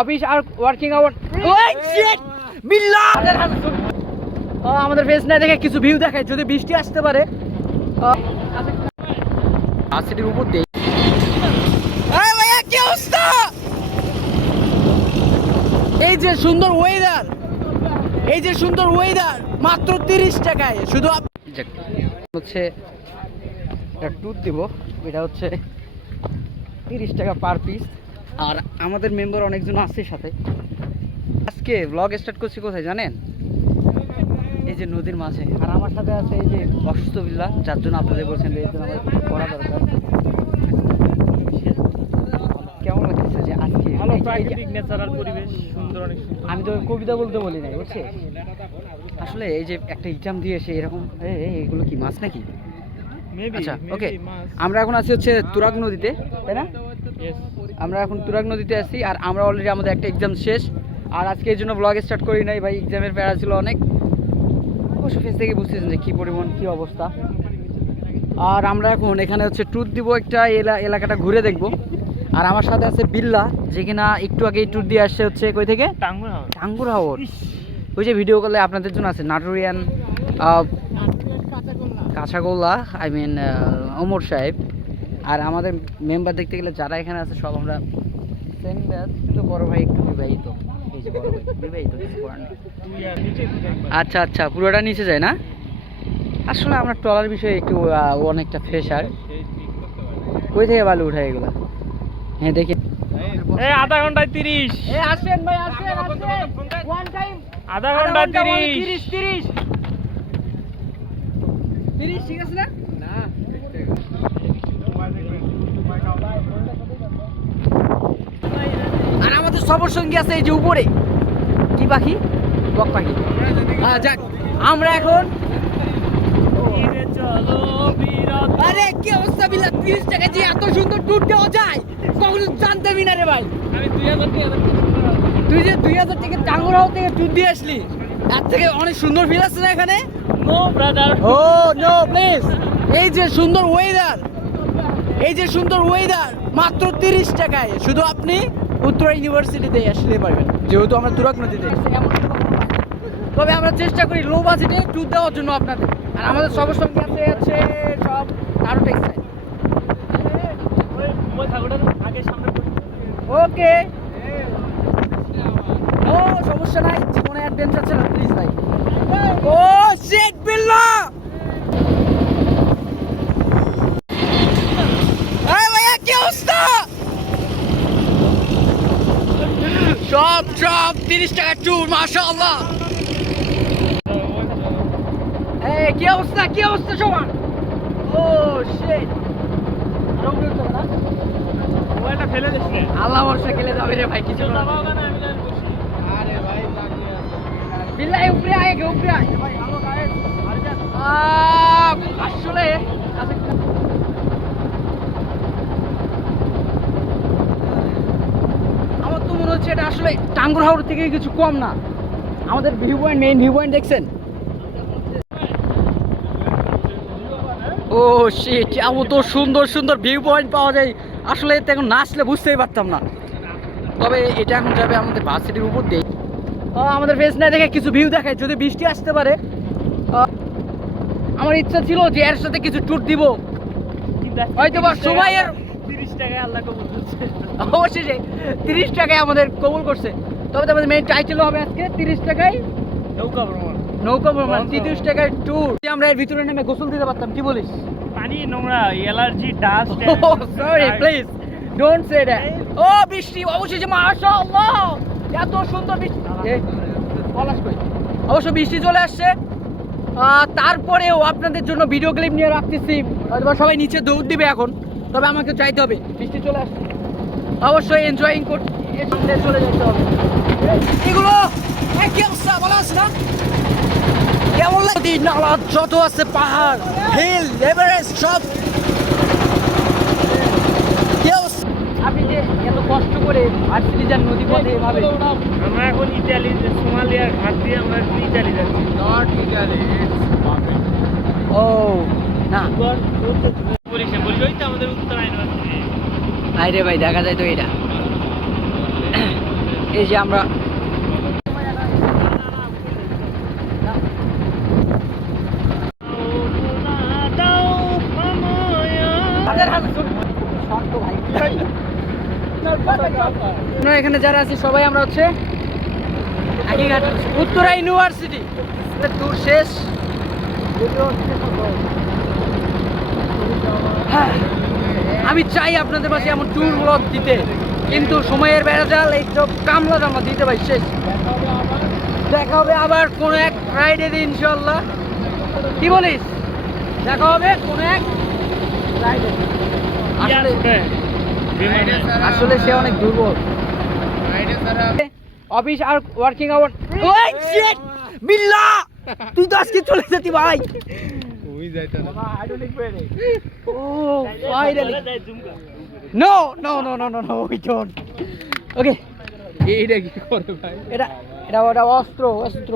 Office আর working hour. Billa আমাদের face না দেখে কিছু ভিউ দেখায়, যদি বৃষ্টি আসতে পারে। সিটির উপর দিয়ে কি অবস্থা, এই যে সুন্দর ওয়েদার, এই যে সুন্দর ওয়েদার মাত্র 30 টাকায়। শুধু হচ্ছে ট্যুর দিব, এটা হচ্ছে 30 টাকা পার পিস। আর আমাদের মেম্বার অনেকজন আছে সাথে। আজকে ব্লগ স্টার্ট করছি কোথায় জানেন? এই যে নদীর মাঝে। আর আমার সাথে আছে এই যে অসুস্থ বিল্লাহ, যার জন্য আপনাদের বলছেন যে আমার করা দরকার। কেমন লাগছে যে আজকে ভালো প্রাকৃতিক ন্যাচারাল পরিবেশ, সুন্দর, অনেক সুন্দর। আমি তো কবিতা বলতে বলি নাই, বুঝছে? আসলে এই যে একটা ইটাম দিয়ে এসে এরকম, এগুলো কি মাছ নাকি? আচ্ছা ওকে, আমরা এখন আছি হচ্ছে তুরাগ নদীতে, তাই না? আমরা এখন তুরাগ নদীতে আছি। আর আমরা অলরেডি আমাদের একটা এক্সাম শেষ। আর আজকে এই জন্য ব্লগ স্টার্ট করি নাই ভাই, এক্সামের প্যারা ছিল অনেক। অবশ্য ফেস থেকে বুঝতেছেন যে কী পরিমাণ কী অবস্থা। আর আমরা এখন এখানে হচ্ছে ট্যুর দিব, একটা এলাকাটা ঘুরে দেখব। আর আমার সাথে আছে বিল্লাহ, যে কিনা একটু আগে ট্যুর দিয়ে আসছে হচ্ছে কই থেকে, টাঙ্গুর হাওর। ওই যে ভিডিও কলে আপনাদের জন্য আছে নাটোরিয়ান কাঁচাগোল্লা, আই মিন ওমর সাহেব। আর আমাদের মেম্বার দেখতে গেলে যারা এখানে আছে সব আমরা সেম ব্যাচ, কিন্তু বড় ভাই একটু বিবাহিত। এই যে বড় ভাই বিবাহিত, কিছু করার নেই। আচ্ছা আচ্ছা, পুরোটা নিচে যায় না? আসলে আমরা ট্রলার বিষয়ে একটু অনেকটা ফ্রেশার। কই থেকে বালু উঠায় এগুলো? হ্যাঁ দেখি, আধা ঘন্টায় 30। আসেন ভাই, আসেন আসেন, ওয়ান টাইম আধা ঘন্টায় 30। 30 ঠিক আছে না? না, আর আমাদের সবার সঙ্গে আছে এই যে উপরে কি পাখি, বক পাখি। যাক, আমরা এখন আরে কি অবস্থা বিল্লাহ, 30 টাকা যে এত সুন্দর ট্যুর দেওয়া যায় কখনো জানতামই না রে ভাই। আমি 2000 টাকা, তুই যে 2000 টাকা টাঙ্গুর হাওর থেকে ট্যুর দিয়ে আসলি, এর থেকে অনেক সুন্দর ফিল আসছে না এখানে? No brother, oh no please. এই যে সুন্দর ওয়েদার, এই যে সুন্দর ওয়েদার মাত্র 30 টাকায়। শুধু আপনি উত্তরা ইউনিভার্সিটিতে আসলে পারবেন, যেহেতু আমরা তুরাগ নদীতে। তবে আমরা চেষ্টা করি লো বাজেটে ট্যুর দেওয়ার জন্য আপনাদের। আর আমাদের সবার সঙ্গে আছে হচ্ছে সব আরো টেক্সটাইল। ওকে, ও সমস্যা নাই, জীবনে অ্যাডভেঞ্চার ছিল প্লিজ ভাই। ও শিট বিল্লাহ, এই ভাইয়া কি অবস্থা? সব 30 টাকা ট্যুর, মাশাআল্লাহ। এই কি অবস্থা, কি অবস্থা সবার? ও শিট, মোবাইলটা ফেলে দিস না। আল্লাহ বর্ষা খেলে যাবে রে ভাই, কিছু না। আরে ভাই লাগিয়ে আছে বিল্লাহ, উপরে আয়, উপরে আয় ভাই। ভালো গায়ে আসলে আমার তো মনে হচ্ছে এটা আসলে টাঙ্গুর হাওর থেকে কিছু কম না। আমাদের view point, main view point দেখছেন? ও শিট, এত সুন্দর সুন্দর ভিউ পয়েন্ট পাওয়া যায়, আসলে এতে এখন না আসলে বুঝতেই পারতাম না। তবে এটা এখন যাবে আমাদের ভার্সিটির উপর দিয়ে। আমাদের ফেস না দেখে কিছু ভিউ দেখায়, যদি বৃষ্টি আসতে পারে। আমার ইচ্ছা ছিল যে এর সাথে কিছু ট্যুর দিব, হয়তো বা সময়ের 30 টাকায় আল্লাহ কবুল করছে। অবশ্যই 30 টাকায় আমাদের কবুল করছে। তবে আমাদের মেইন টাইটেল হবে আজকে 30 টাকায় নৌকা ভ্রমণ, নৌকা ভ্রমণ, 30 টাকায় ট্যুর। আমরা এর ভিতরে নেমে গোসল দিতে পারতাম, কি বলিস? পানি নোংরা, allergy, dust. Sorry please don't say that. ও বৃষ্টি অবশেষে, মাশাআল্লাহ, এত সুন্দর বৃষ্টি। অবশ্য বৃষ্টি চলে আসছে। তারপরেও আপনাদের জন্য ভিডিও ক্লিপ নিয়ে রাখতেছি, হয়তো সবাই নিচে দৌড় দিবে এখন। তবে আমাকে চাইতে হবে, বৃষ্টি চলে আসছে, অবশ্যই এনজয়িং করতে চলে যেতে হবে। এগুলো কি অবস্থা বলা আছে না? কেমন লাগে? নালা যত আছে, পাহাড়, হিল, এভারেস্ট, সব। আপনি যে এত কষ্ট করে ভার্সিটি যান নদী পথে এভাবে। আমরা এখন ইতালি, সোমালিয়ার ঘাট দিয়ে আমরা ইতালি যাচ্ছি। নট ইতালি, ও না, বলিস ওই তো আমাদের উত্তরা ইউনিভার্সিটি। ভাই রে ভাই, দেখা যায় তো এটা। এই যে আমরা আপনারা এখানে যারা আছি সবাই আমরা হচ্ছে উত্তরা ইউনিভার্সিটি ট্যুর শেষ। হ্যাঁ, আমি চাই আপনাদের পাশে এমন ট্যুর ব্লগ দিতে, কিন্তু সময়ের বেড়াজাল এইসব কামলা জামলা দিতে পারি শেষ। দেখা হবে আবার কোনো এক ফ্রাইডে দিন ইনশাল্লাহ। কি বলিস? দেখা হবে কোনো এক ফ্রাইডে। আসলে সে অনেক দুর্বল। অফিস আর ওয়ার্কিং আওয়ার। ওই শিট বিল্লা, তুই তো আজকে চলে যেতি ভাই। ও finally no no no no no no we don't. Okay, এইটা কি করে ভাই? এটা এটা ওটা অস্ত্র অস্ত্র।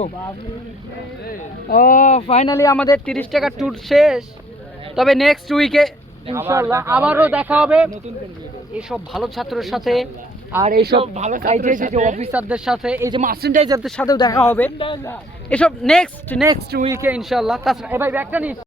ও ফাইনালি আমাদের 30 টাকার ট্যুর শেষ। তবে নেক্সট উইকে ইনশাআল্লাহ আবারও দেখা হবে এইসব ভালো ছাত্রের সাথে, আর এইসব এই যে অফিসারদের সাথে, এই যে মার্চেন্ডাইজারদের সাথেও দেখা হবে এসব নেক্সট উইকে ইনশাআল্লাহ। তাছাড়া এ ভাই ব্যাগটা নিস।